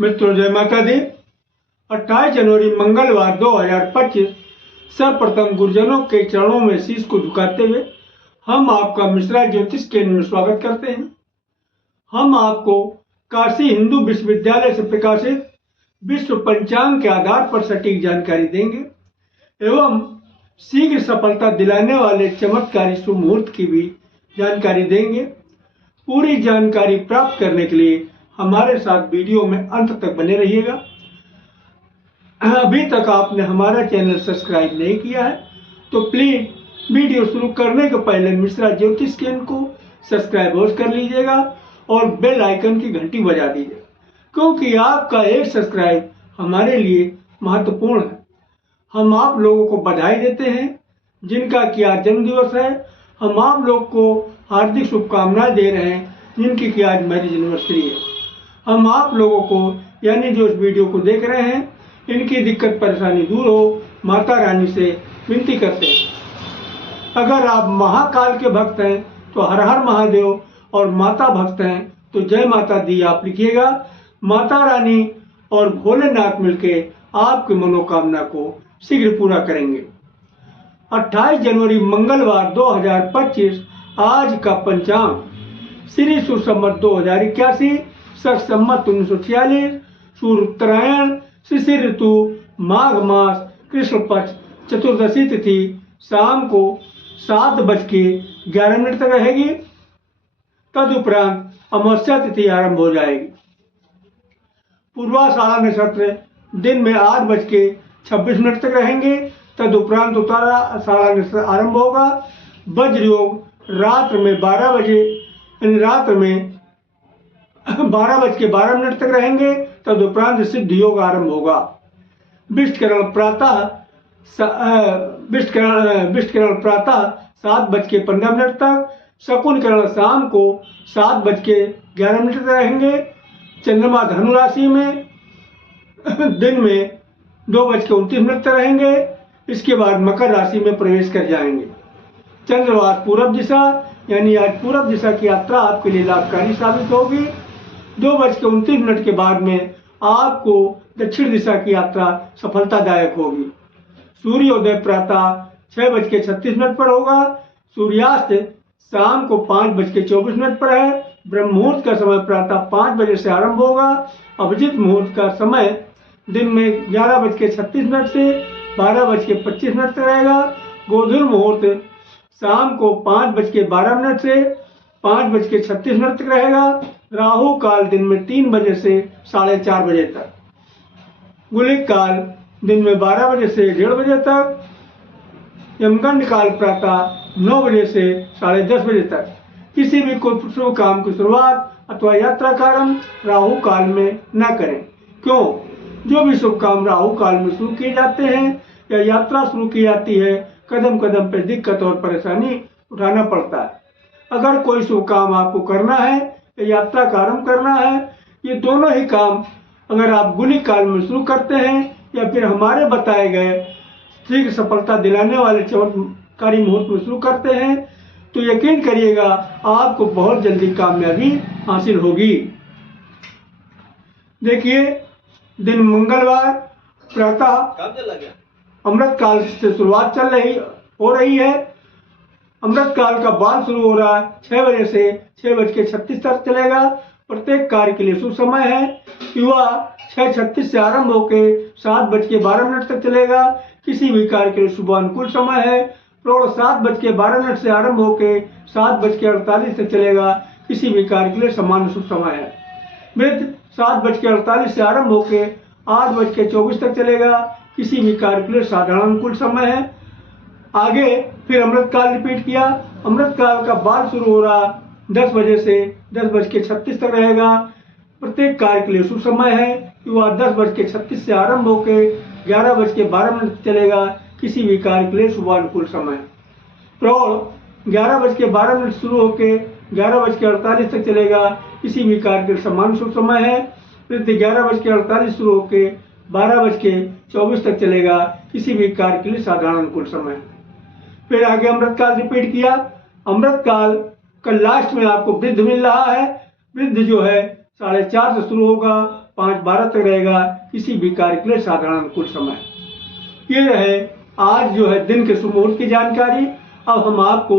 मित्रों जय माता दी। 28 जनवरी मंगलवार 2025 सर्वप्रथम गुरुजनों के चरणों में शीश को झुकाते हुए हम आपका मिश्रा ज्योतिष केंद्र में स्वागत करते हैं। हम आपको काशी हिंदू विश्वविद्यालय से प्रकाशित विश्व पंचांग के आधार पर सटीक जानकारी देंगे एवं शीघ्र सफलता दिलाने वाले चमत्कारी शुभ मुहूर्त की भी जानकारी देंगे। पूरी जानकारी प्राप्त करने के लिए हमारे साथ वीडियो में अंत तक बने रहिएगा। अभी तक आपने हमारा चैनल सब्सक्राइब नहीं किया है तो प्लीज वीडियो शुरू करने के पहले मिश्रा ज्योतिष केंद्र को सब्सक्राइब अवश्य कर लीजिएगा और बेल आइकन की घंटी बजा दीजिएगा, क्योंकि आपका एक सब्सक्राइब हमारे लिए महत्वपूर्ण है। हम आप लोगों को बधाई देते हैं जिनका कि आज जन्मदिवस है। हम आप लोग को हार्दिक शुभकामनाएं दे रहे हैं जिनकी कि आज मैरिज एनिवर्सरी है। हम आप लोगों को यानी जो इस वीडियो को देख रहे हैं इनकी दिक्कत परेशानी दूर हो, माता रानी से विनती करते हैं। अगर आप महाकाल के भक्त हैं तो हर हर महादेव और माता भक्त हैं तो जय माता दी आप लिखिएगा। माता रानी और भोलेनाथ मिलके आपकी मनोकामना को शीघ्र पूरा करेंगे। 28 जनवरी मंगलवार 2025 आज का पंचांग श्री सुसंवत 2081 सख संवत 1946 सूर्य उत्तरायण शिशिर ऋतु माघ मास कृष्ण पक्ष चतुर्दशी तिथि शाम को 7:11 तक रहेगी। तदुपरांत अमावस्या तिथि आरंभ हो जाएगी। पूर्वाषाढ़ा नक्षत्र दिन में 8:26 तक रहेंगे। तदुपरांत उत्तराषाढ़ा नक्षत्र आरंभ होगा। वज्र योग रात्र में 12 बजे रात्र में 12:12 तक रहेंगे। तदुपरांत सिद्ध योग आरंभ होगा। विष्टकरण प्रातः 7:15 तक। शकुन करण शाम को 7:11 तक रहेंगे। चंद्रमा धनु राशि में दिन में 2:29 तक रहेंगे। इसके बाद मकर राशि में प्रवेश कर जाएंगे। चंद्रवास पूर्व दिशा यानी आज पूर्व दिशा की यात्रा आपके लिए लाभकारी साबित होगी। 2:29 के बाद में आपको दक्षिण दिशा की यात्रा सफलतादायक होगी। सूर्योदय प्रातः 6:36 पर होगा। सूर्यास्त शाम को 5:24 पर है। ब्रह्म मुहूर्त का समय प्रातः 5 बजे से आरंभ होगा। अभिजित मुहूर्त का समय दिन में 11:36 से 12:25 तक रहेगा। गोधूल मुहूर्त शाम को 5:12 से 5:36 तक रहेगा। राहु काल दिन में 3 बजे से 4:30 बजे तक। गुलिक काल दिन में 12 बजे से 1:30 बजे तक। यमगंड काल प्रातः 9 बजे से 10:30 बजे तक। किसी भी कोई शुभ काम की शुरुआत अथवा यात्रा कार्य राहु काल में न करें। क्यों? जो भी शुभ काम राहु काल में शुरू किए जाते हैं या यात्रा शुरू की जाती है कदम कदम पर दिक्कत और परेशानी उठाना पड़ता है। अगर कोई शुभ काम आपको करना है या यात्रा का आरंभ करना है, ये दोनों ही काम अगर आप गुलिक काल में शुरू करते हैं या फिर हमारे बताए गए शीघ्र सफलता दिलाने वाले चमत्कारी मुहूर्त में शुरू करते हैं तो यकीन करिएगा आपको बहुत जल्दी कामयाबी हासिल होगी। देखिए दिन मंगलवार प्रातः अमृत काल से शुरुआत हो रही है। अमृत काल का बाल शुरू हो रहा है 6 बजे से 6:36 तक चलेगा। प्रत्येक कार्य के लिए शुभ समय है। युवा 6:36 से आरंभ होकर 7:12 तक चलेगा। किसी भी कार्य के लिए शुभ अनुकूल समय है। प्रौढ़ 7:12 से आरंभ होकर 7:48 तक चलेगा। किसी भी कार्य के लिए सामान्य शुभ समय है। वृद्ध 7:48 से आरंभ होकर 8:24 तक चलेगा। किसी भी कार्य के लिए साधारण अनुकूल समय है। आगे फिर अमृत काल रिपीट किया। अमृत काल का बाल शुरू हो रहा 10 बजे से 10:36 तक रहेगा। प्रत्येक कार्य के लिए शुभ समय है। युवा 10:36 से आरंभ होकर 11:12 तक चलेगा। किसी भी कार्य के लिए शुभानुकूल समय। प्रौढ़ 11:12 शुरू होकर 11:48 तक चलेगा। किसी भी कार्य के लिए समान शुभ समय है। वृद्ध 11:48 शुरू होकर 12:24 तक चलेगा। किसी भी कार्य के लिए साधारण अनुकूल समय। फिर आगे अमृत काल रिपीट किया। अमृत काल का लास्ट में आपको वृद्ध मिल रहा है। वृद्ध जो है 4:30 से शुरू होगा, 5:12 तक रहेगा। किसी भी कार्य के लिए साधारण अनुकूल समय। ये रहे आज जो है दिन के शुभ मुहूर्त की जानकारी। अब हम आपको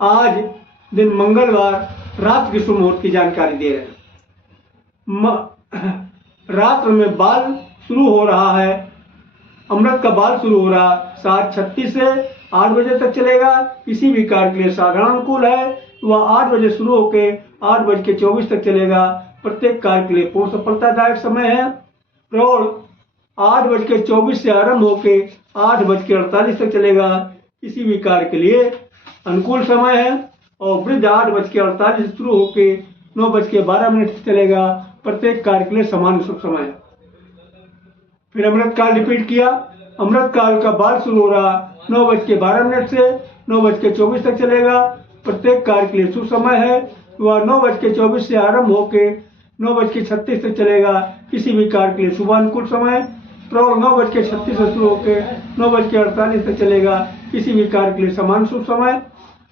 आज दिन मंगलवार रात के शुभ मुहूर्त की जानकारी दे रहे हैं। रात में बाल शुरू हो रहा है, अमृत का बाल शुरू हो रहा 7:36 से 8 बजे तक चलेगा। किसी भी कार्य के लिए साधारण अनुकूल है। वह 8 बजे शुरू होकर 8:24 तक चलेगा। प्रत्येक कार्य के लिए पूर्ण सफलतादायक समय है। प्रौढ़ 8:24 से आरंभ होकर 8:48 तक चलेगा। किसी भी कार्य के लिए अनुकूल समय है। और वृद्ध 8:48 से शुरू होकर 9:12 तक चलेगा। प्रत्येक कार्य के लिए समान शुभ समय है। फिर अमृत काल रिपीट किया। अमृत काल का बाल शुरू हो रहा 9:12 से 9:24 तक चलेगा। प्रत्येक कार्य के लिए शुभ समय है। वह 9:24 से आरंभ होकर 9:36 तक चलेगा। किसी भी कार्य के लिए शुभानुकूल समय। प्रौढ़ 9:36 से शुरू होकर 9:48 तक चलेगा। किसी भी कार्य के लिए समान शुभ समय।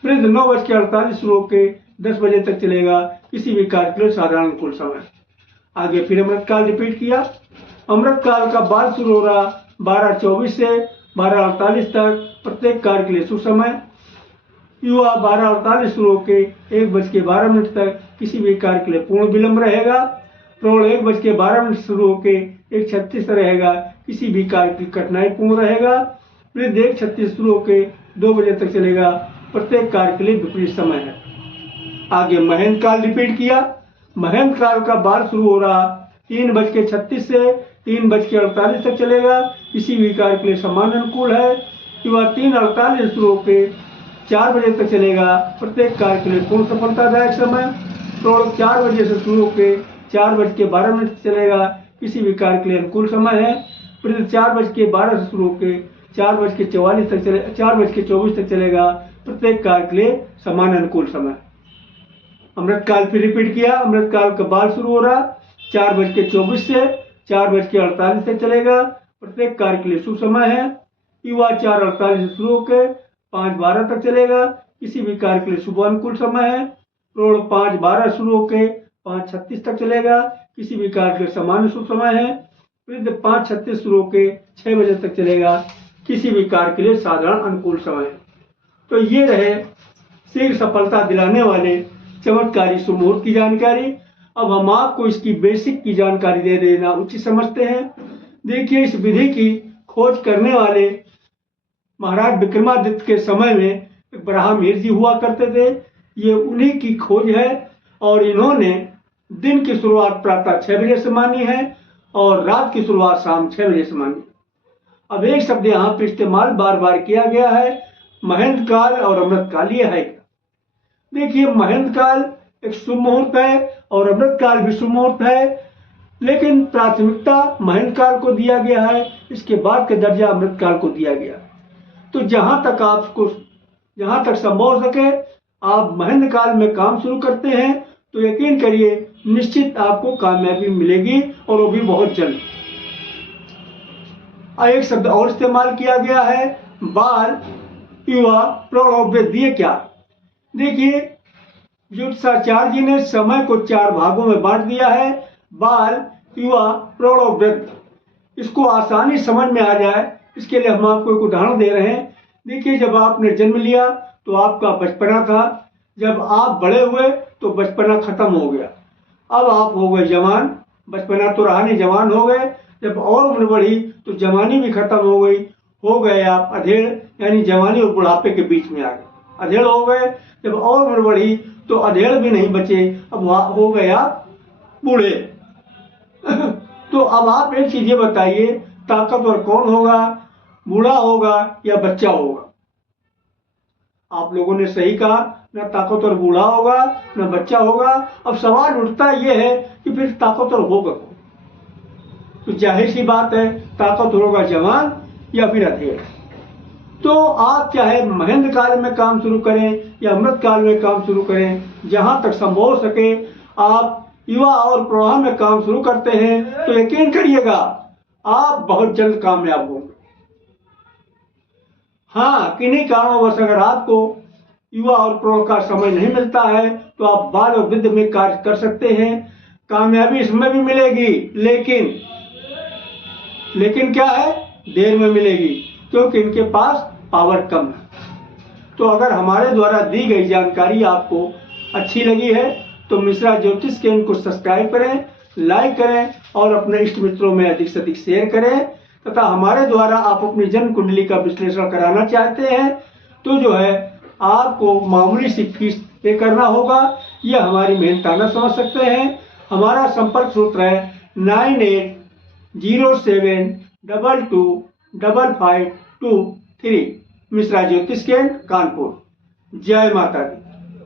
वृद्ध 9:48 शुरू होकर 10 बजे तक चलेगा। किसी भी कार्य के लिए साधारण अनुकूल समय। आगे फिर अमृत काल रिपीट किया। अमृत काल का बाल शुरू हो रहा 12:24 से 12:48 तक। प्रत्येक कार्य के लिए शुभ समय। युवा 12:48 शुरू होकर 1:12 तक। किसी भी कार्य के लिए पूर्ण विलंब रहेगा। प्रौढ़ 1:12 शुरू होकर 1:36 रहेगा। किसी भी कार्य की कठिनाई पूर्ण रहेगा। वृद्ध 1:36 शुरू होकर 2 बजे तक चलेगा। प्रत्येक कार्य के लिए विपरीत समय है। आगे महेंद्र काल रिपीट किया। महेंद्र काल का बाल शुरू हो रहा 3:36 से 3:48 तक चलेगा। किसी भी कार्य के लिए समान अनुकूल है। युवा 3:48 से शुरू होकर 4 बजे तक चलेगा। प्रत्येक कार्य के लिए पूर्ण सफलतादायक समय। प्रौढ़ 4 बजे से शुरू होकर 4:12 तक चलेगा। किसी भी कार्य के लिए अनुकूल समय है। वृद्ध 4:12 से शुरू होकर 4:24 तक चलेगा। प्रत्येक कार्य के लिए समान अनुकूल समय। अमृत काल फिर रिपीट किया। अमृत काल का बाल शुरू हो रहा 4:24 से 4:48 तक चलेगा। प्रत्येक कार्य के लिए शुभ समय है। युवा 4:48 से शुरू होकर 5:12 तक चलेगा। किसी भी कार्य के लिए शुभ अनुकूल समय है। प्रौढ़ 5:12 शुरू होकर 5:36 तक चलेगा। किसी भी कार्य के लिए समान शुभ समय है। वृद्ध 5:36 शुरू होकर 6 बजे तक चलेगा। किसी भी कार्य के लिए साधारण अनुकूल समय है। तो ये रहे शीघ्र सफलता दिलाने वाले चमत्कारी शुभ मुहूर्त की जानकारी। अब हम आपको इसकी बेसिक की जानकारी दे देना उचित समझते हैं। देखिए, इस विधि की खोज करने वाले महाराज विक्रमादित्य के समय में ब्राह्मण जी हुआ करते थे। ये उन्हीं की खोज है और इन्होंने दिन की शुरुआत प्रातः 6 बजे से मानी है और रात की शुरुआत शाम 6 बजे से मानी। अब एक शब्द यहाँ पर इस्तेमाल बार बार किया गया है, महेंद्र काल और अमृत काल। ये है क्या? देखिए, महेंद्र काल एक शुभ मुहूर्त है और अमृत काल भी शुभ मुहूर्त है, लेकिन प्राथमिकता महेंद्र काल को दिया गया है। इसके बाद का दर्जा अमृत काल को दिया गया। तो जहां तक संभव हो सके आप महेंद्र काल में काम शुरू करते हैं तो यकीन करिए निश्चित आपको कामयाबी मिलेगी और वो भी बहुत जल्द। एक शब्द और इस्तेमाल किया गया है, बाल, युवा, प्रौढ़ और वृद्ध। ये क्या? देखिए, ज्योतिषाचार्य जी ने समय को 4 भागों में बांट दिया है, बाल, युवा, प्रौढ़ और वृद्ध। इसको आसानी समझ में आ जाए इसके लिए हम आपको एक उदाहरण दे रहे हैं। देखिए, जब आपने जन्म लिया तो आपका बचपना था। जब आप बड़े हुए तो बचपना खत्म हो गया। अब आप हो गए जवान। बचपना तो रहा नहीं, जवान हो गए। जब और उम्र बढ़ी तो जवानी भी खत्म हो गई। हो गए आप अधेड़, यानी जवानी और बुढ़ापे के बीच में आ गए, अधेड़ हो गए। जब और उम्र बढ़ी तो अधेड़ भी नहीं बचे, अब हो गए आप बूढ़े। तो अब आप एक चीज ये बताइए, ताकतवर कौन होगा, बूढ़ा होगा या बच्चा होगा? आप लोगों ने सही कहा, ना ताकतवर बूढ़ा होगा ना बच्चा होगा। अब सवाल उठता ये है कि फिर ताकतवर होगा कौन? तो जाहिर सी बात है, ताकतवर होगा जवान या फिर अधेड़। तो आप चाहे महेंद्र काल में काम शुरू करें या अमृत काल में काम शुरू करें, जहां तक संभव हो सके आप युवा और प्रौढ़ में काम शुरू करते हैं तो यकीन करिएगा आप बहुत जल्द कामयाब होंगे। हाँ, किन्हीं कारणवश अगर आपको युवा और प्रौढ़ का समय नहीं मिलता है तो आप बाल और वृद्ध में कार्य कर सकते हैं। कामयाबी इसमें भी मिलेगी, लेकिन क्या है, देर में मिलेगी, क्योंकि इनके पास पावर कम है। तो अगर हमारे द्वारा दी गई जानकारी आपको अच्छी लगी है तो मिश्रा ज्योतिष केंद्र को सब्सक्राइब करें, लाइक करें और अपने इष्ट मित्रों में अधिक से अधिक शेयर करें। तथा हमारे द्वारा आप अपनी जन्म कुंडली का विश्लेषण कराना चाहते हैं तो जो है आपको मामूली सी फीस पे करना होगा। यह हमारी मेहनताना समझ सकते हैं। हमारा संपर्क सूत्र है 9807225523 मिश्रा ज्योतिष केंद्र कानपुर। जय माता दी।